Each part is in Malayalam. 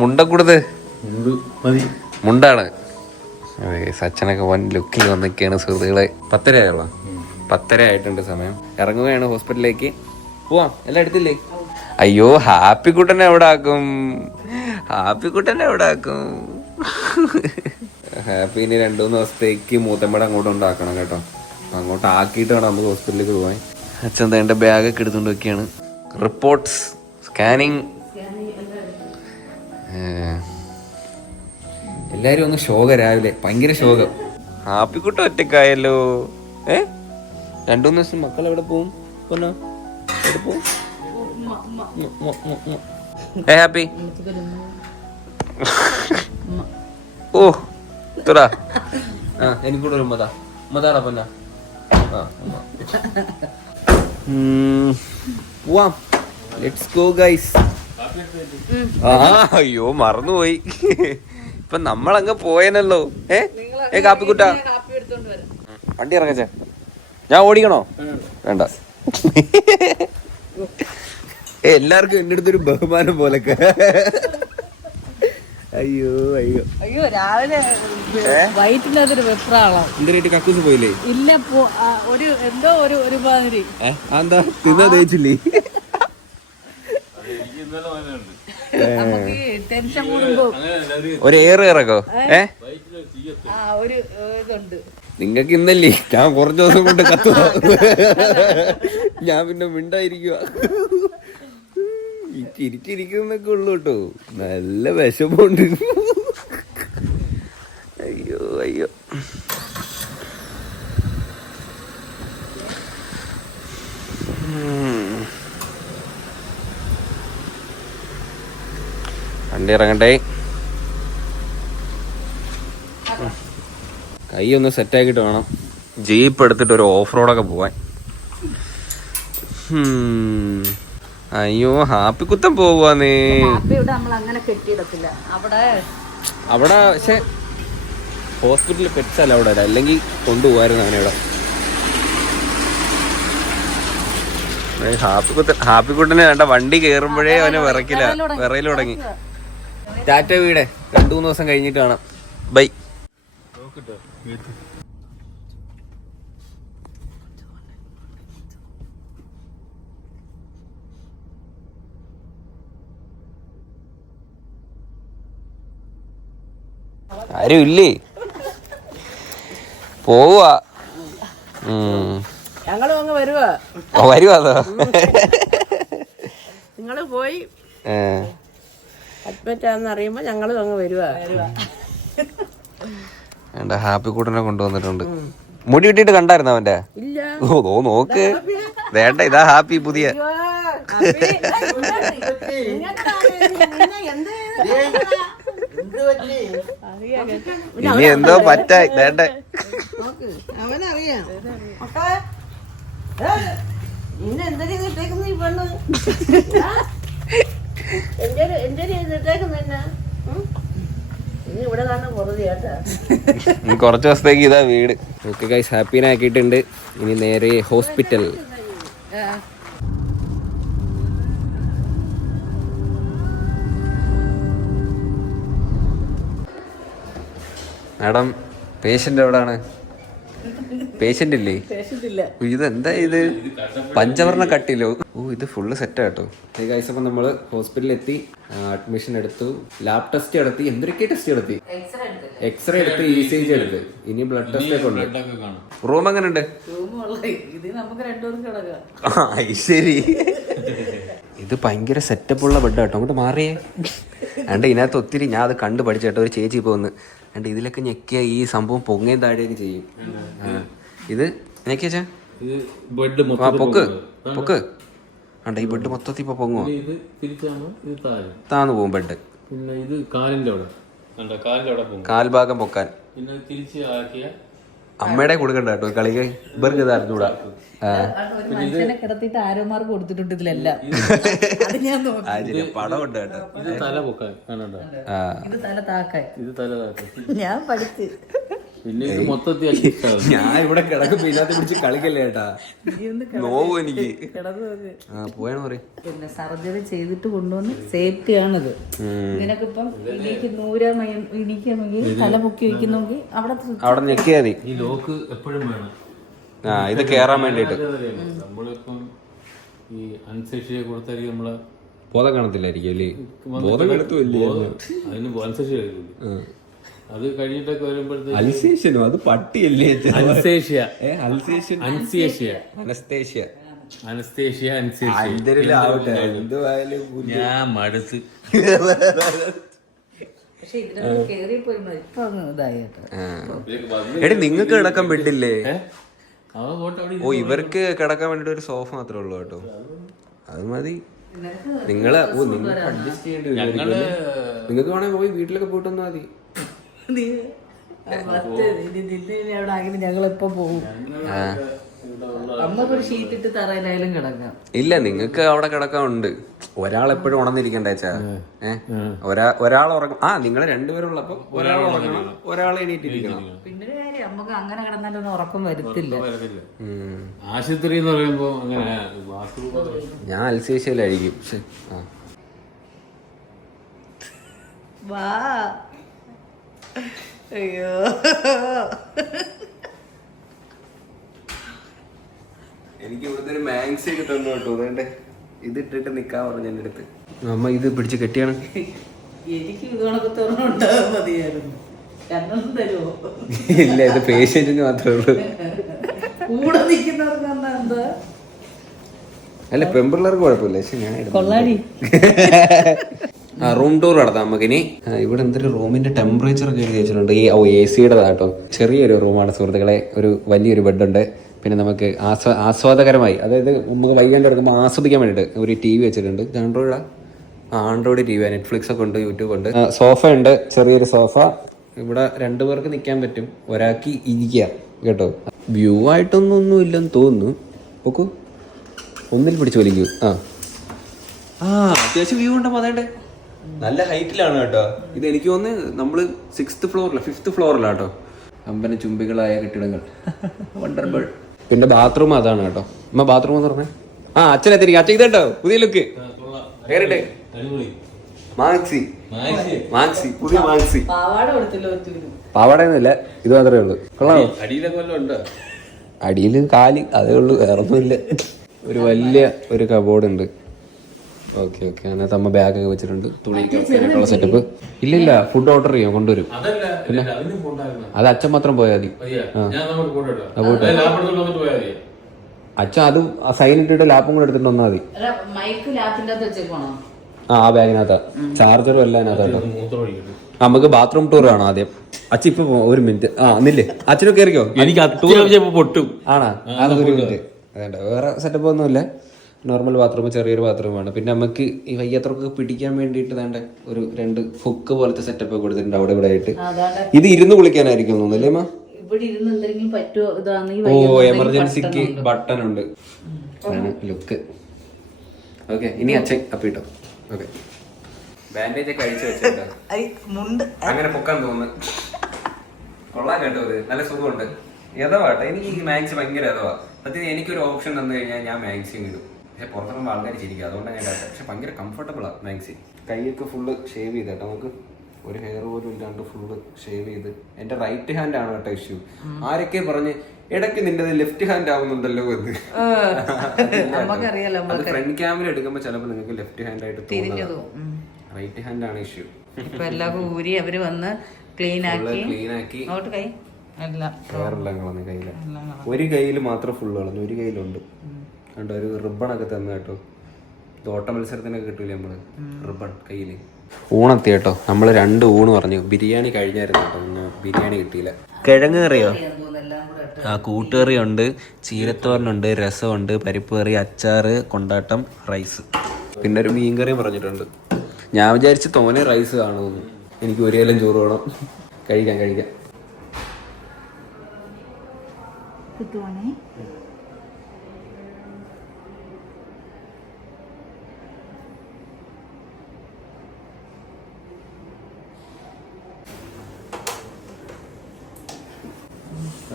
മുണ്ടക്കൂടത് മുണ്ടാണ്. സച്ചനൊക്കെ വൻ ലുക്കിൽ വന്നിരിക്കുകയാണ് സുഹൃത്തുക്കളെ. 10:30 ആയുള്ള 10:30 ആയിട്ടുണ്ട് സമയം. ഇറങ്ങുകയാണ് ഹോസ്പിറ്റലിലേക്ക്. പോവാം, എല്ലാം എടുത്തില്ലേ? അയ്യോ, ഹാപ്പിക്കുട്ടനെ എവിടെ ആക്കും? ഹാപ്പി ഇനി 2-3 ദിവസത്തേക്ക് മൂത്തമ്മയുടെ അങ്ങോട്ട് ഉണ്ടാക്കണം കേട്ടോ. അങ്ങോട്ട് ആക്കിയിട്ട് വേണം നമുക്ക് ഹോസ്പിറ്റലിലേക്ക് പോകാൻ. അച്ഛൻ തേണ്ട ബാഗൊക്കെ എടുത്തുകൊണ്ട് വെക്കുകയാണ്. Reports, scanning. എല്ലാരും ഒന്ന് ശോകം രാവിലെ, ഭയങ്കര ശോകം. ഹാപ്പിക്കുട്ട ഒറ്റക്കായല്ലോ. 2-3 ദിവസം മക്കൾ എവിടെ പോവും? എവിടെ പോവും? ഹാപ്പി ഓ തുറ എനിക്കൂടെ ഒരു മതാടാ പൊന്ന. പോവാം, ലെറ്റ്സ് ഗോ ഗൈസ്. അയ്യോ മറന്നുപോയി. ഇപ്പൊ നമ്മളങ്ങ് പോയനല്ലോ. കാപ്പിക്കുട്ട വണ്ടി ഇറങ്ങച്ചേ. ഞാൻ ഓടിക്കണോ? വേണ്ട. എല്ലാവർക്കും എന്റെ അടുത്തൊരു ബഹുമാനം പോലൊക്കെ. അയ്യോ അയ്യോ അയ്യോ, രാവിലെ വയറ്റിനകത്തൊരു വെപ്രാളം. എന്തിനായിട്ട് കക്കൂസ് പോയില്ലേ? ഇല്ല, ഒരു എന്തോ ഒരു മാതിരി. എന്താ തിന്നാ തേച്ചില്ലേ? ടെൻഷൻ കൂടുമ്പോ ഒരു ഇറക്കോ? ഒരു ഇതുണ്ട്. നിങ്ങക്ക് ഇന്നല്ലേ, ഞാൻ കുറച്ചു ദിവസം കൊണ്ട് കത്തുവാ. ഞാൻ പിന്നെ മിണ്ടായിരിക്കുക. ചിരിച്ചിരിക്കുന്നൊക്കെ ഉള്ളു കേട്ടോ. നല്ല വിഷമുണ്ട്. അയ്യോ അയ്യോ. വണ്ടി ഇറങ്ങട്ടെ. കൈ ഒന്ന് സെറ്റാക്കിയിട്ട് വേണം ജീപ്പ് എടുത്തിട്ട് ഒരു ഓഫ് റോഡൊക്കെ പോവാൻ. അയ്യോ, ഹാപ്പിക്കുത്തം പോവാന്നേ. അവിടെ പക്ഷെ ഹോസ്പിറ്റലിൽ പെറ്റ്സ് അവിടെ അല്ലെങ്കിൽ കൊണ്ടുപോകായിരുന്നു അവനവിടെ. ഹാപ്പിക്കുട്ടനെ വേണ്ട, വണ്ടി കയറുമ്പോഴേ അവന് വിറയിൽ തുടങ്ങി. ടാറ്റ വീടെ 2-3 ദിവസം കഴിഞ്ഞിട്ട് കാണാം. ബൈ. ആരും ഇല്ലേ? പോവാ. ഞങ്ങളും അങ്ങ് വരുവാ. വരുവാതോ? നിങ്ങള് പോയി അഡ്മിറ്റ് ആണെന്ന് അറിയുമ്പോ ഞങ്ങളും അങ്ങ് വരുവാ. വേണ്ട, ഹാപ്പിക്കുട്ടനെ കൊണ്ടുവന്നിട്ടുണ്ട്. മുടി ഇട്ടിട്ട് കണ്ടായിരുന്നു അവന്റെ? ഓ നോക്ക്, വേണ്ട, ഇതാ ഹാപ്പി പുതിയ. ഇനി എന്തോ പറ്റായി വേണ്ട. അവനറിയാം കുറച്ച് ദിവസത്തേക്ക് ഇതാ വീട്. ഓക്കെ ഗൈസ്, ഹാപ്പിനെ ആക്കിയിട്ടുണ്ട്. ഇനി നേരെ ഹോസ്പിറ്റൽ. മാഡം, പേഷ്യന്റ് എവിടാണ്? പേഷ്യന്റ് ഇല്ലേ? ഇതെന്താ ഇത്? പഞ്ചവർണ്ണ കട്ടിലോ? ഓ, ഇത് ഫുള്ള് സെറ്റാ കേട്ടോ. ഗൈസ്, അപ്പം നമ്മള് ഹോസ്പിറ്റലിൽ എത്തി, അഡ്മിഷൻ എടുത്തു, ലാബ് ടെസ്റ്റ് നടത്തി, എന്തൊക്കെ ടെസ്റ്റ് നടത്തി, എക്സ്റേ എടുത്ത്, ECG എടുത്ത്, ഇനി ബ്ലഡ് ടെസ്റ്റ് ഒക്കെ ഉണ്ട്. റൂം എങ്ങനെ ഉണ്ട്? ശരി, ഇത് ഭയങ്കര സെറ്റപ്പുള്ള ബെഡ് കേട്ടോ. അങ്ങോട്ട് മാറിയേ. അണ്ട് ഇതിനകത്ത് ഒത്തിരി ഞാൻ അത് കണ്ടു പഠിച്ചേട്ടോ. ഒരു ചേച്ചി ഇപ്പൊ വന്ന് അണ്ട് ഇതിലൊക്കെ ഞെക്കിയ ഈ സംഭവം പൊങ്ങയും താഴെയൊക്കെ ചെയ്യും. ഇത് ഞെക്കിയാ പൊക്ക് പൊക്ക്. അണ്ട ഈ ബെഡ് മൊത്തത്തിൽ ഇപ്പൊ പൊങ്ങുവോ? താന്ന് പോകും ബെഡ്. പിന്നെ ഇത് കാലിന്റെ അവിടെ കാൽഭാഗം പൊക്കാൻ. അമ്മയുടെ കൊടുക്കണ്ട കേട്ടോ കളിക്ക്. ഇവർക്ക് ഇത് അറിഞ്ഞൂടാ. കിടത്തിട്ട് ആരോമാർക്ക് കൊടുത്തിട്ടുണ്ട് ഇതിലെല്ലാം. പടം ഉണ്ട് കേട്ടോ. ഇത് തല പൊക്കാൻ, ഇത് തല താക്കാൻ. ഇത് തല താക്കാൻ. ഞാൻ പഠിച്ച് പിന്നെ ഇത് മൊത്തത്തിൽ addict ആവും. ഞാൻ ഇവിടെ കിടക്കുമ്പോ ഇതിനകത്ത് പിടിച്ച് കളിക്കല്ലേ ചേട്ടാ, നോവും എനിക്ക്. പോയാണോ പറയും. പിന്നെ സർജറി ചെയ്തിട്ട് കൊണ്ടുവന്ന് സേഫ്റ്റിയാണിത്. നിനക്കിപ്പം എനിക്ക് ഇടിക്കണമെങ്കിൽ തല പൊക്കി വയ്ക്കണമെങ്കിൽ അവിടെ ഞെക്കിയാ മതി. ഈ ലോക്ക് എപ്പോഴും വേണം. ഇത് കേറാൻ വേണ്ടിട്ട്. നമ്മളിപ്പം ഈ അൻസേഷ്യ കൊടുത്തായിരിക്കും നമ്മളെ ബോധം കാണത്തില്ലായിരിക്കും അല്ലേ? ബോധം അതിന് അൻസേഷ്യ അത് കഴിഞ്ഞിട്ടൊക്കെ വരുമ്പോഴത്തേക്ക് അൽസേഷ്യനോ? അത് പട്ടിയല്ലേ? അൻസേഷ്യ അൽസേഷ്യൻ അൻസിയേഷ്യ അനസ്തേഷ്യ അനസ്തേഷ്യ അൻസേഷ്യ ഞാൻ മടുത്ത്. പക്ഷെ ഇതിനകത്ത് കേറിയപ്പോ ഇപ്പൊ അങ്ങ് ഇതായി കേട്ടോ. എടി നിങ്ങൾക്ക് കിടക്കാൻ ബെഡില്ലേ? അവൻ പോട്ടെ അവിടെ. ഓ, ഇവർക്ക് കിടക്കാൻ വേണ്ടിട്ട് ഒരു സോഫ മാത്രമേ ഉള്ളൂ കേട്ടോ. അത് മതി. നിങ്ങള് നിങ്ങൾക്ക് അഡ്ജസ്റ്റ് ചെയ്യേണ്ടി വരും. നിങ്ങൾക്ക് വേണമെങ്കിൽ പോയി വീട്ടിലൊക്കെ പോയിട്ട് വന്നാൽ മതി. അവിടെ ആകിലും ഞങ്ങളിപ്പോ പോകും. അമ്മക്കൊരു ഷീറ്റ് ഇട്ട് തറയിലായാലും കിടക്കാം. ഇല്ല, നിങ്ങൾക്ക് അവിടെ കിടക്കാനുണ്ട്. ഒരാൾ എപ്പോഴും ഉണർന്നിരിക്കണ്ടേച്ചാ. ഒരാൾ ഉറങ്ങും. നിങ്ങൾ രണ്ടുപേരുള്ളപ്പോ ഒരാൾ ഉറങ്ങണം, ഒരാൾ എണീറ്റിരിക്കണം. പിന്നെ കാര്യം നമുക്ക് അങ്ങനെ കിടന്നാലൊന്നും ഉറക്കം വരത്തില്ല. ആശുപത്രി എന്ന് പറയുമ്പോ അങ്ങനെ ഞാൻ അൽസേഷ്യയിലായിരിക്കും. വാ, അയ്യോ എനിക്ക് ഇവിടുത്തെ ഒരു മാക്സി ഒക്കെ തന്നു കേട്ടോ. അതുകൊണ്ട് ഇത് ഇട്ടിട്ട് നിക്കാൻ പറഞ്ഞു എന്റെ അടുത്ത്. അമ്മ ഇത് പിടിച്ച് കെട്ടിയാണ്. എനിക്ക് ഇതോണൊക്കെ തുറന്നുണ്ടാകാൻ മതിയായിരുന്നു. രണ്ടെണ്ണം തരുമോ? ഇല്ല, ഇത് പേഷ്യന്റിന് മാത്രമേ ഉള്ളൂ. കൂടെ നിൽക്കുന്നവർക്ക് എന്താ? അല്ല, പെൺപിള്ളേർക്ക് കുഴപ്പമില്ല. പക്ഷെ ഞാൻ കൊള്ളാടി. റൂം ടൂർ നടത്താം നമുക്കിനി. ഇവിടെ എന്തൊരു റൂമിന്റെ ടെമ്പറേച്ചർ ഒക്കെ എഴുതി വെച്ചിട്ടുണ്ട്. ഈ AC-യുടെ കേട്ടോ. ചെറിയൊരു റൂമാണ് സുഹൃത്തുക്കളെ. ഒരു വലിയൊരു ബെഡുണ്ട്. പിന്നെ നമുക്ക് ആസ്വാദകരമായി, അതായത് നമുക്ക് വൈകാണ്ട് എടുക്കുമ്പോൾ ആസ്വദിക്കാൻ വേണ്ടിയിട്ട് ഒരു TV വെച്ചിട്ടുണ്ട്. ആൻഡ്രോയിഡ് TV, നെറ്റ്ഫ്ലിക്സ് ഒക്കെ ഉണ്ട്, യൂട്യൂബ് ഉണ്ട്. സോഫ ഉണ്ട്, ചെറിയൊരു സോഫ. ഇവിടെ 2 പേർക്ക് നിൽക്കാൻ പറ്റും, ഒരാൾക്ക് ഇരിക്കുക കേട്ടോ. വ്യൂ ആയിട്ടൊന്നും ഇല്ലെന്ന് തോന്നുന്നു. ഓക്കൂ, ഒന്നിൽ പിടിച്ച് വലിക്കൂ. അത്യാവശ്യം വ്യൂ ഉണ്ടോ? അതേണ്ടേ നല്ല ഹൈറ്റിലാണ് കേട്ടോ. ഇത് എനിക്ക് തോന്നുന്നു നമ്മള് 6th ഫ്ലോറില 5th ഫ്ലോറിലാ കേട്ടോ. അമ്പന ചുംബികളായ കെട്ടിടങ്ങൾ. വണ്ടർബിൾ. പിന്നെ ബാത്റൂം അതാണ് കേട്ടോ. അമ്മ ബാത്റൂം എന്ന് പറഞ്ഞേ. അച്ഛനെത്തിരിക്കും. അച്ഛൻ ഇതേട്ടോ പുതിയ ലുക്ക്. കേറിട്ടെ മാക്സി പുതിയ മാക്സി. പാവാടയൊന്നുമില്ല, ഇത് മാത്രമേ ഉള്ളൂ. കൊള്ളാമോ? അടിയിൽ കാല് അതേ ഉള്ളൂ, വേറൊന്നുമില്ല. ഒരു വലിയ ഒരു കബോർഡ് ഉണ്ട്. ഓക്കെ. അതിനകത്ത് അമ്മ ബാഗൊക്കെ വെച്ചിട്ടുണ്ട്, തുണിക്കുള്ള സെറ്റപ്പ്. ഇല്ല, ഫുഡ് ഓർഡർ ചെയ്യാം, കൊണ്ടുവരും. പിന്നെ അത് അച്ഛൻ മാത്രം പോയാൽ മതി. അച്ഛൻ അത് സൈൻ ഇട്ടിട്ട് ലാപ്പും കൂടെ എടുത്തിട്ട് വന്നാൽ മതി. ആ ബാഗിനകത്താ. ചാർജറും എല്ലാം അതിനകത്താ. നമുക്ക് ബാത്റൂം ടൂർ വേണം ആദ്യം. അച്ഛൻ ഇപ്പൊ ഒരു മിനിറ്റ്. നില്ലേ, അച്ഛനും കയറിക്കോ. എനിക്ക് പൊട്ടും. ആണാ? അതൊരു മിനിറ്റ്. അതേണ്ട, വേറെ സെറ്റപ്പ് ഒന്നുമില്ല. നോർമൽ ബാത്റൂം, ചെറിയൊരു ബാത്റൂമാണ്. പിന്നെ നമുക്ക് ഈ വയ്യാത്തവർക്ക് പിടിക്കാൻ വേണ്ടിയിട്ട് വേണ്ട ഒരു 2 ഹുക്ക് പോലത്തെ സെറ്റപ്പ് കൊടുത്തിട്ടുണ്ട് അവിടെ ഇവിടെ ആയിട്ട്. ഇത് ഇരുന്ന് കുളിക്കാനായിരിക്കും തോന്നുന്നല്ലേ അമ്മ? എമർജൻസിക്ക് ബട്ടൺ ഉണ്ട്. ലുക്ക്. ഓക്കെ, ഇനി അച്ഛൻ അപ്പിട്ടോ. ഓക്കെ, ബാൻഡേജ് ഒക്കെ അഴിച്ചു വെച്ചിട്ട് അങ്ങനെ പൊക്കാൻ തോന്നുന്നു. കൊള്ളാൻ കേട്ടോ. ഇത് നല്ല സുഖമുണ്ട്. എതവാട്ടെ, എനിക്ക് ഈ മാക്സി ഭയങ്കര എതവാ. സത്യത്തിൽ എനിക്കൊരു ഓപ്ഷൻ തന്നു കഴിഞ്ഞാൽ ഞാൻ മാക്സിയും ഇടും. പക്ഷെ പുറത്തുനിന്ന് ആൾക്കാർ ചിരിക്കുക, അതുകൊണ്ടാണ് ഞാൻ കാട്ടെ. പക്ഷെ ഭയങ്കര കംഫർട്ടബിളാണ് മാക്സി. കൈയൊക്കെ ഫുള്ള് ഷേവ് ചെയ്തേട്ടോ. നമുക്ക് ഒരു ഹെയർ പോലും ഇല്ലാണ്ട് ഫുള്ള് ഷേവ് ചെയ്ത്. എന്റെ റൈറ്റ് ഹാൻഡ് ആണ് കേട്ടോ ഇഷ്യൂ. ആരൊക്കെ പറഞ്ഞ് ഇടയ്ക്ക് നിന്റെ ലെഫ്റ്റ് ഹാൻഡ് ആവുന്നുണ്ടല്ലോ എന്ന്. അത് ഫ്രണ്ട് ക്യാമറ എടുക്കുമ്പോ ചിലപ്പോ നിങ്ങൾക്ക് ലെഫ്റ്റ് ഹാൻഡ് ആയിട്ട് തോന്നുന്നു. റൈറ്റ് ഹാൻഡ് ആണ് ഇഷ്യൂ. ഊരി അവര് വന്ന് ക്ലീൻ ആക്കി കയ്യില് ഒരു കയ്യിൽ മാത്രം ഫുള്ള് കളഞ്ഞു, ഒരു കയ്യിലുണ്ട് കണ്ടോ. ഒരു റിബണൊക്കെ തന്നു കേട്ടോ. ഓട്ട മത്സരത്തിനൊക്കെ കിട്ടൂലേ നമ്മള് റിബൺ കയ്യില്. ഊണെത്തി കേട്ടോ. നമ്മള് 2 ഊണ് പറഞ്ഞു. ബിരിയാണി കഴിഞ്ഞായിരുന്നു കേട്ടോ. ഒന്നും ബിരിയാണി കിട്ടിയില്ല. കിഴങ്ങ് കറിയോ? കൂട്ടുകറിയുണ്ട്, ചീരത്തോരനുണ്ട്, രസമുണ്ട്, പരിപ്പ് കറി, അച്ചാറ്, കൊണ്ടാട്ടം, റൈസ്, പിന്നെ ഒരു മീൻ കറിയും പറഞ്ഞിട്ടുണ്ട്. ഞാൻ വിചാരിച്ച് തോനെ റൈസ് കാണുമെന്ന്. എനിക്ക് ഒരു കലം ചോറ് വേണം. കഴിക്കാം.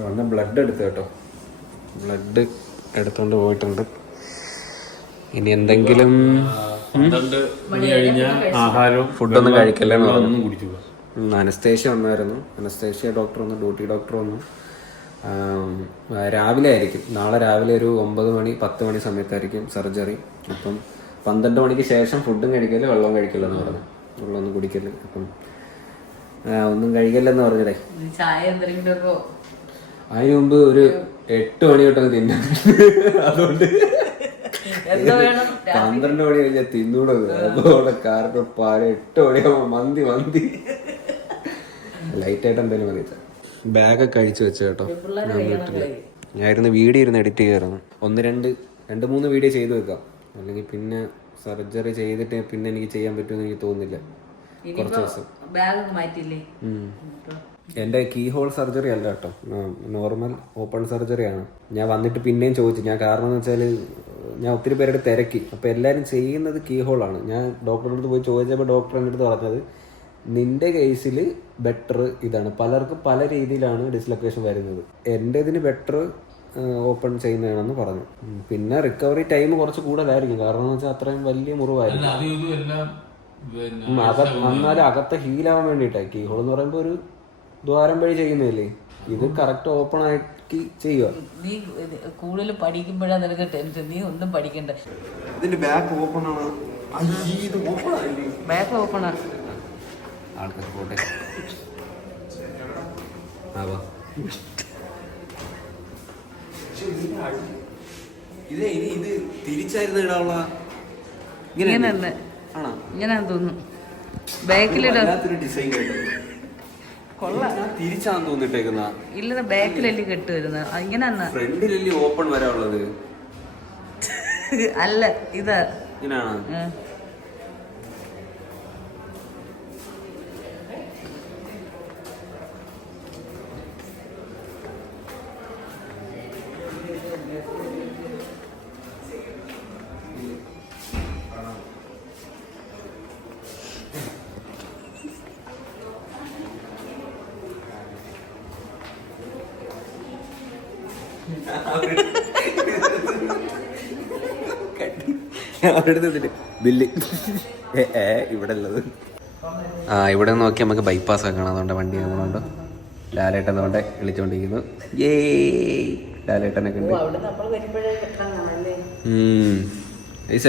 വന്ന ബ്ലഡ് എടുത്തു കേട്ടോ, ബ്ലഡ് എടുത്തോണ്ട് പോയിട്ടുണ്ട്. ഇനി എന്തെങ്കിലും ഫുഡൊന്നും കഴിക്കല്ലെന്ന് പറഞ്ഞു. അനസ്തേഷ്യ വന്നായിരുന്നു, അനസ്തേഷ്യ ഡോക്ടർ വന്നു, ഡ്യൂട്ടി ഡോക്ടർ വന്നു. രാവിലെ ആയിരിക്കും, നാളെ രാവിലെ ഒരു 9 മണി 10 മണി സമയത്തായിരിക്കും സർജറി. അപ്പം 12 മണിക്ക് ശേഷം ഫുഡും കഴിക്കല് വെള്ളവും കഴിക്കല്ലെന്ന് പറഞ്ഞു, വെള്ളമൊന്നും കുടിക്കല്. അപ്പം ഒന്നും കഴിക്കല്ലെന്ന് പറഞ്ഞടേ. അതിന് മുമ്പ് ഒരു 8 മണി തൊട്ടൊക്കെ തിന്നാൻ, അതുകൊണ്ട് 12 മണി കഴിഞ്ഞാൽ തിന്നൂടത്. അതുകൊണ്ട് കാരണം പാല് 8 മണിയാകുമ്പോ മന്തി ലൈറ്റായിട്ട് എന്തായാലും മതി. ബാഗൊക്കെ അഴിച്ചു വെച്ചു കേട്ടോ. ഞാനിരുന്ന് വീഡിയോ ഇരുന്ന് എഡിറ്റ് ചെയ്യായിരുന്നു. 2-3 വീഡിയോ ചെയ്തു വെക്കാം, അല്ലെങ്കിൽ പിന്നെ സർജറി ചെയ്തിട്ട് പിന്നെ എനിക്ക് ചെയ്യാൻ പറ്റുമെന്ന് എനിക്ക് തോന്നുന്നില്ല. കുറച്ച് ദിവസം എൻ്റെ കീ ഹോൾ സർജറി അല്ല കേട്ടോ, നോർമൽ ഓപ്പൺ സർജറിയാണ്. ഞാൻ വന്നിട്ട് പിന്നെയും ചോദിച്ചു, ഞാൻ കാരണം എന്ന് വെച്ചാൽ ഞാൻ ഒത്തിരി പേരുടെ തിരക്കി. അപ്പോൾ എല്ലാവരും ചെയ്യുന്നത് കീ ഹോളാണ്. ഞാൻ ഡോക്ടറുടെ അടുത്ത് പോയി ചോദിച്ചപ്പോൾ ഡോക്ടർ എൻ്റെ അടുത്ത് പറഞ്ഞത് നിന്റെ കേസിൽ ബെറ്റർ ഇതാണ്. പലർക്കും പല രീതിയിലാണ് ഡിസ്ലൊക്കേഷൻ വരുന്നത്. എൻ്റെ ഇതിന് ബെറ്റർ ഓപ്പൺ ചെയ്യുന്നതാണെന്ന് പറഞ്ഞു. പിന്നെ റിക്കവറി ടൈം കുറച്ച് കൂടുതലായിരിക്കും, കാരണം എന്ന് വെച്ചാൽ അത്രയും വലിയ മുറിവായിരിക്കും. എന്നാലും അകത്തെ ഹീലാവാൻ വേണ്ടിയിട്ടാണ്. കീ ഹോൾ എന്ന് പറയുമ്പോൾ ഒരു ദ്വാരം വഴി ചെയ്യുന്നില്ലേ, ഇത് കറക്റ്റ് ഓപ്പൺ ആക്കി ചെയ്യുക. നീ കൂടുതൽ പഠിക്കുമ്പോഴാണ് നിനക്ക് ടെൻഷൻ, നീ ഒന്നും പഠിക്കണ്ട. ഇതിന്റെ ബാക്ക് ഓപ്പൺ ആണ്, ബാക്ക് ഓപ്പൺ ആണ്. ആൾക്കാർ പോട്ടെ. ഇത് തിരിച്ചായിരുന്നു ഇടാനുള്ള ഇങ്ങനെയാന്ന് തോന്നുന്നു. ബാക്കിലിടാത്തൊരു ഡിസൈൻ തിരിച്ചാന്ന് തോന്നിട്ടേക്കുന്ന. ഇല്ല, ബാക്കിലല്ലേ കെട്ട് വരുന്നത്. ഇങ്ങനെ ഫ്രണ്ടിലല്ലേ ഓപ്പൺ വരാനുള്ളത്. അല്ല, ഇതാ ഇങ്ങനെയാണ്. ബില്ല് ഇവിടെ ഉള്ളത്. ഇവിടെ നോക്കി നമുക്ക് ബൈപ്പാസ് ആക്കണം. അതുകൊണ്ട് വണ്ടി പോകുന്നുണ്ട്. ലാലേട്ടൻ അതുകൊണ്ട് വിളിച്ചോണ്ടിരിക്കുന്നു. ലാലേട്ടനൊക്കെ ഉണ്ട്.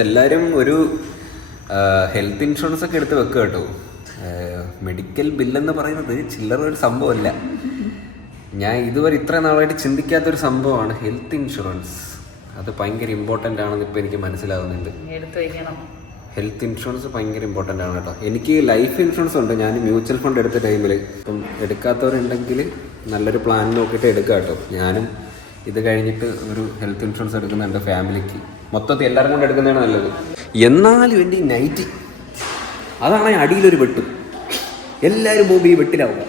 എല്ലാരും ഒരു ഹെൽത്ത് ഇൻഷുറൻസ് ഒക്കെ എടുത്ത് വെക്കുക കേട്ടോ. മെഡിക്കൽ ബില്ലെന്ന് പറയുന്നത് ചില്ലറ ഒരു സംഭവമല്ല. ഞാൻ ഇതുവരെ ഇത്ര നാളായിട്ട് ചിന്തിക്കാത്തൊരു സംഭവമാണ് ഹെൽത്ത് ഇൻഷുറൻസ്. അത് ഭയങ്കര ഇമ്പോർട്ടൻ്റ് ആണെന്ന് ഇപ്പോൾ എനിക്ക് മനസ്സിലാവുന്നുണ്ട്. ഹെൽത്ത് ഇൻഷുറൻസ് ഭയങ്കര ഇമ്പോർട്ടൻ്റ് ആണ് കേട്ടോ. എനിക്ക് ലൈഫ് ഇൻഷുറൻസ് ഉണ്ട്, ഞാൻ മ്യൂച്വൽ ഫണ്ട് എടുത്ത ടൈമിൽ. ഇപ്പം എടുക്കാത്തവരുണ്ടെങ്കിൽ നല്ലൊരു പ്ലാൻ നോക്കിയിട്ട് എടുക്കുക കേട്ടോ. ഞാനും ഇത് കഴിഞ്ഞിട്ട് ഒരു ഹെൽത്ത് ഇൻഷുറൻസ് എടുക്കുന്നുണ്ട് ഫാമിലിക്ക്. മൊത്തത്തിൽ എല്ലാവരും കൊണ്ട് എടുക്കുന്നതാണ് നല്ലത്. എന്നാലും എൻ്റെ ഈ നൈറ്റ് അതാണ് അടിയിലൊരു വെട്ടും. എല്ലാവരും പോകുമ്പോൾ ഈ വെട്ടിലാവുക.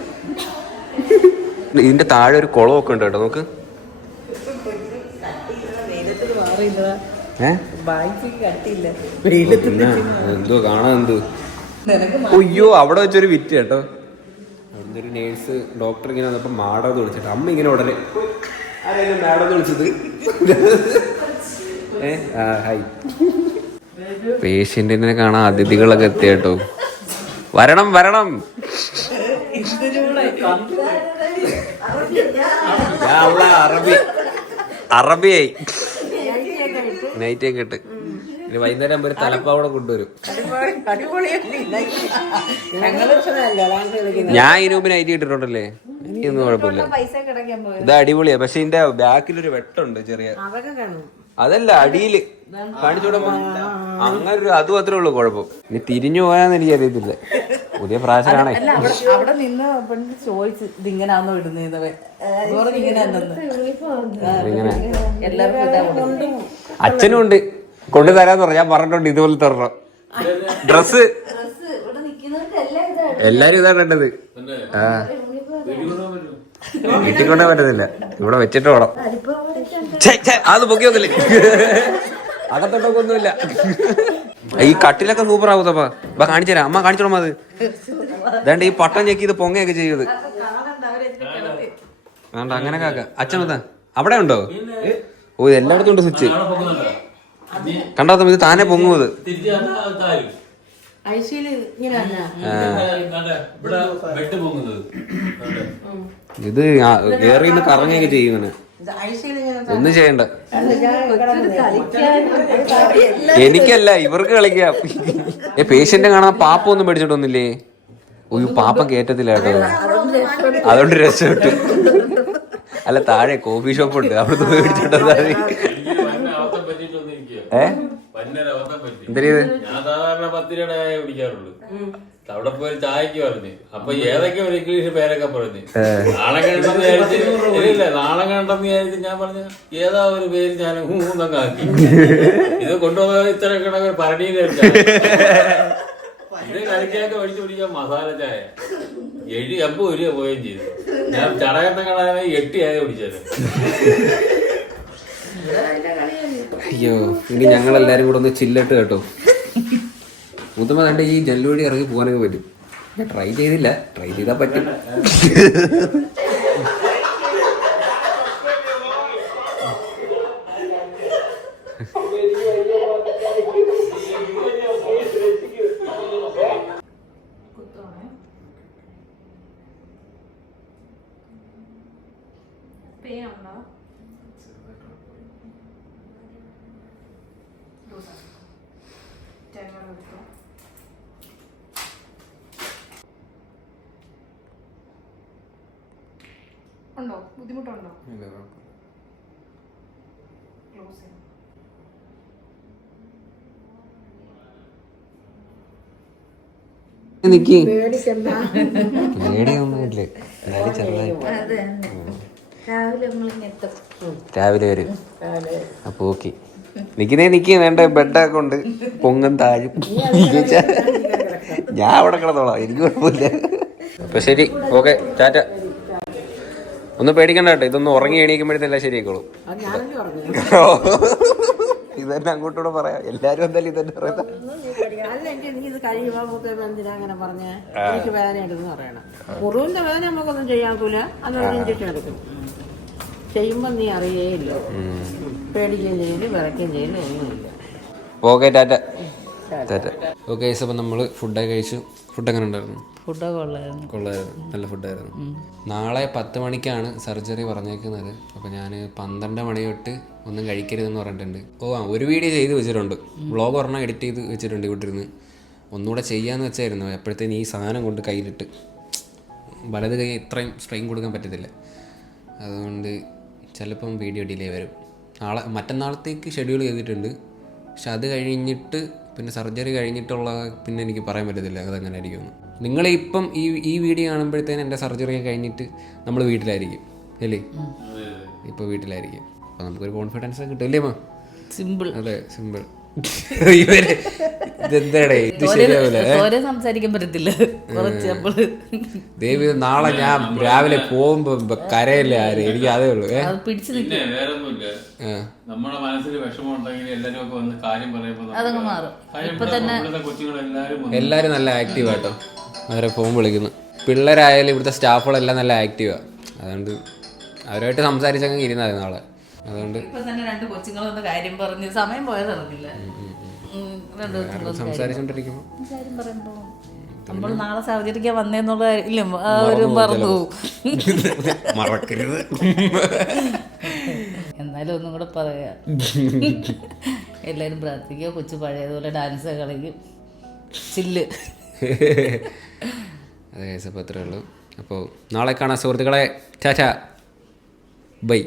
ഇതിൻ്റെ താഴെ ഒരു കുളമൊക്കെ ഉണ്ട് കേട്ടോ. നോക്ക്, എന്തോ കാണാൻ എന്തോ. അയ്യോ, അവിടെ വെച്ചൊരു വിറ്റ് കേട്ടോ. അവിടുന്ന് ഒരു നേഴ്സ് ഡോക്ടർ ഇങ്ങനെ വന്നപ്പോ മാഡം വിളിച്ചിട്ട് അമ്മ ഇങ്ങനെ ഉടനെ ആരായാലും മാഡം വിളിച്ചത്. ഹായ്. പേഷ്യന്റിനെ കാണാൻ അതിഥികളൊക്കെ എത്തിയ കേട്ടോ. വരണം വരണം. അറബിയായി നൈറ്റൊക്കെ ഇട്ട് ഇനി വൈകുന്നേരം ആകുമ്പോൾ ഒരു തലപ്പാവടെ കൊണ്ടുവരും. ഞാൻ ഇതിനു മുമ്പ് നൈറ്റ് ഇട്ടിട്ടുണ്ടല്ലേ, എനിക്കൊന്നും കുഴപ്പമില്ല. ഇത് അടിപൊളിയാ. പക്ഷെ ഇതിന്റെ ബാക്കിലൊരു വെട്ടുണ്ട് ചെറിയ. അതല്ല, അടിയില് കാണിച്ചോടമ്പോ അങ്ങനെ ഒരു അതും അത്രേ ഉള്ളു കുഴപ്പം. ഇനി തിരിഞ്ഞു പോയാന്ന് എനിക്ക് അറിയത്തില്ല. പുതിയ പ്രാവശ്യമാണേ. അവിടെ നിന്ന് ചോദിച്ചു ഇതിങ്ങനാന്നോ ഇടുന്നത്. അച്ഛനും ഉണ്ട് കൊണ്ടുതരാന്ന് പറഞ്ഞ. ഞാൻ പറഞ്ഞിട്ടുണ്ട് ഇതുപോലെ തരണം ഡ്രസ്. എല്ലാരും ഇതാണ് ഇട്ടത്. വീട്ടിൽ കൊണ്ടേ പറ്റത്തില്ല, ഇവിടെ വെച്ചിട്ട് വേണം. അത് പൊക്കി നോക്കില്ല, അകത്തോട്ടൊക്കെ ഒന്നുമില്ല. ഈ കട്ടിലൊക്കെ സൂപ്പർ ആകുത്തപ്പാ. ബാ കാണിച്ചു തരാം. അമ്മ കാണിച്ചോളാം. അത് വേണ്ട, ഈ പട്ടം ഞെക്കി ഇത് പൊങ്ങയൊക്കെ ചെയ്യത്. വേണ്ട അങ്ങനെ കാക്ക അച്ഛനെന്താ അവിടെ ഉണ്ടോ? ഓ എല്ലായിടത്തും ഉണ്ട് സ്വിച്ച്. കണ്ടോ ഇത് താനെ പൊങ്ങുന്നത്. ഇത് കേറി കറങ്ങിയൊക്കെ ചെയ്യുന്നത്. ഒന്നും ചെയ്യണ്ട. എനിക്കല്ല, ഇവർക്ക് കളിക്കാം. പേഷ്യന്റ് കാണാൻ പാപ്പ ഒന്നും മേടിച്ചിട്ടൊന്നില്ലേ? ഒരു പാപ്പം കേറ്റത്തില്ല കേട്ടോ, അതുകൊണ്ട് രക്ഷപ്പെട്ടു. അല്ല താഴെ കോഫി ഷോപ്പ് ഉണ്ട്, അവിടുന്ന് മേടിച്ചിട്ടോ. ഞാൻ സാധാരണ 10 രൂപയുടെ ചായ കുടിക്കാറുള്ളൂ. അവിടെ പോയി ചായക്ക് പറഞ്ഞു. അപ്പൊ ഏതൊക്കെ ഒരു ഇംഗ്ലീഷ് പേരൊക്കെ പറഞ്ഞു. നാളെ കണ്ടെന്ന് വിചാരിച്ചില്ല, നാളെ കണ്ടെന്ന് വിചാരിച്ച് ഞാൻ പറഞ്ഞു ഏതാ ഒരു പേര് ഞാൻ ഊന്നങ്ങ് ആക്കി. ഇത് കൊണ്ടുപോകാൻ ഇത്ര കിടക്ക് പരടിയിൽ ഇത് കളിക്കാനൊക്കെ മേടിച്ചു പിടിക്കാൻ മസാല ചായ 70 രൂപ പോവുകയും ചെയ്തു. ഞാൻ ചടകത്തെ കാണാനായി 8 ചായ കുടിച്ചത്. അയ്യോ, ഇനി ഞങ്ങളെല്ലാരും കൂടെ ഒന്ന് ചില്ലിട്ട് കേട്ടോ. മുത്തമ്മ കണ്ട ഈ ജനലുവഴി ഇറങ്ങി പോകാനൊക്കെ പറ്റും. ഞാൻ ട്രൈ ചെയ്തില്ല, ട്രൈ ചെയ്താൽ പറ്റും. ഉണ്ടോ? ബുദ്ധിമുട്ടുണ്ടോ? പേടിയൊന്നുമില്ലേ? രാവിലെ വരും. അപ്പൊ ഓക്കെ, നിക്ക് വേണ്ട. ബെഡൊക്കെ ഉണ്ട്, പൊങ്ങും താഴും. ഞാൻ അവിടെ കിടന്നോളാം, എനിക്ക് കുഴപ്പമില്ല. അപ്പൊ ശരി, ഓക്കെ, ടാറ്റ. ഒന്ന് പേടിക്കണ്ട കേട്ടോ, ഇതൊന്ന് ഉറങ്ങി എണീക്കുമ്പോഴത്തെല്ലാം ശരിയായിക്കോളും. ഇതന്നെ അങ്ങോട്ടൂടെ പറയാം. എല്ലാരും എന്തായാലും ഇതന്നെ പറയുന്നത്. മുറിവിന്റെ വേദന നമുക്കൊന്നും ചെയ്യാക്കൂല, അതൊന്നും ഇഞ്ചക്ഷൻ എടുക്കും. ചെയ്യുമ്പോ നീ അറിയേയില്ല, പേടിക്കുകയും ചെയ്യില്ല, വിറയ്ക്കുകയും ചെയ്യില്ല, ഒന്നുമില്ല. ഓക്കെ, ടാറ്റ. ഓക്കെ, അപ്പം നമ്മള് ഫുഡൊക്കെ കഴിച്ചു. ഫുഡ് എങ്ങനെ ഉണ്ടായിരുന്നു? ഫുഡൊക്കെ കൊള്ളായിരുന്നു, നല്ല ഫുഡായിരുന്നു. നാളെ 10 മണിക്കാണ് സർജറി പറഞ്ഞേക്കുന്നത്. അപ്പോൾ ഞാൻ 12 മണി തൊട്ട് ഒന്നും കഴിക്കരുതെന്ന് പറഞ്ഞിട്ടുണ്ട്. ഒരു വീഡിയോ ചെയ്ത് വെച്ചിട്ടുണ്ട്, വ്ളോഗ് ഒരെണ്ണം എഡിറ്റ് ചെയ്ത് വെച്ചിട്ടുണ്ട് വീട്ടിലിരുന്ന്. ഒന്നുകൂടെ ചെയ്യാമെന്ന് വെച്ചായിരുന്നു. എപ്പോഴത്തേനും ഈ സാധനം കൊണ്ട് കയ്യിലിട്ട് വലത് കൈ ഇത്രയും സ്ട്രെയിൻ കൊടുക്കാൻ പറ്റത്തില്ല. അതുകൊണ്ട് ചിലപ്പം വീഡിയോ ഡിലേ വരും. മറ്റന്നാളത്തേക്ക് ഷെഡ്യൂൾ ചെയ്തിട്ടുണ്ട്. പക്ഷെ അത് കഴിഞ്ഞിട്ട് പിന്നെ സർജറി കഴിഞ്ഞിട്ടുള്ള പിന്നെ എനിക്ക് പറയാൻ പറ്റത്തില്ല അതെങ്ങനെ ആയിരിക്കുമെന്ന്. നിങ്ങളിപ്പം ഈ വീഡിയോ കാണുമ്പോഴത്തേനും എൻ്റെ സർജറി കഴിഞ്ഞിട്ട് നമ്മൾ വീട്ടിലായിരിക്കും അല്ലേ? ഇപ്പോൾ വീട്ടിലായിരിക്കും. അപ്പോൾ നമുക്കൊരു കോൺഫിഡൻസ് കിട്ടും അല്ലേ? സിമ്പിൾ. അതെ, സിമ്പിൾ. ഇതെന്താടേ ഇത് ശരിയാവില്ല, സംസാരിക്കാൻ പറ്റത്തില്ല. ദേവി നാളെ ഞാൻ രാവിലെ പോകുമ്പോ കരയല്ലേ ആര്? എനിക്ക് അതേ ഉള്ളൂ. പിടിച്ചു വേറൊന്നുമില്ല, നമ്മുടെ മനസ്സിൽ വിഷമം ഉണ്ടെങ്കിൽ എല്ലാരും ഒക്കെ വന്ന് കാര്യം പറയുമ്പോൾ എല്ലാരും നല്ല ആക്റ്റീവ് ആട്ടോ. അവരെ ഫോൺ വിളിക്കുന്നു. പിള്ളേരായാലും ഇവിടുത്തെ സ്റ്റാഫുകളെല്ലാം നല്ല ആക്റ്റീവാ. അതുകൊണ്ട് അവരുമായിട്ട് സംസാരിച്ചങ്ങ് ഇരുന്നാൽ മതി നാളെ. അതുകൊണ്ട് തന്നെ 2 കൊച്ചുങ്ങളൊന്ന് കാര്യം പറഞ്ഞ് സമയം പോയതറിഞ്ഞില്ല. സംസാരിച്ചോണ്ടിരിക്കുമ്പോ നമ്മൾ നാളെ സർജറിക്കാൻ വന്നേന്നുള്ള ഇല്ല അവരും പറഞ്ഞു മറക്കരുത്. എന്നാലും ഒന്നും കൂടെ പറയാ, എല്ലാരും പ്രാർത്ഥിക്കുക. കൊച്ചു പഴയതുപോലെ ഡാൻസ് കളിക്കും, ചില്ല്. അതെ, അപ്പോൾ അത്രേ ഉള്ളൂ. അപ്പോൾ നാളെ കാണാം സുഹൃത്തുക്കളെ. ടാറ്റ, ബൈ.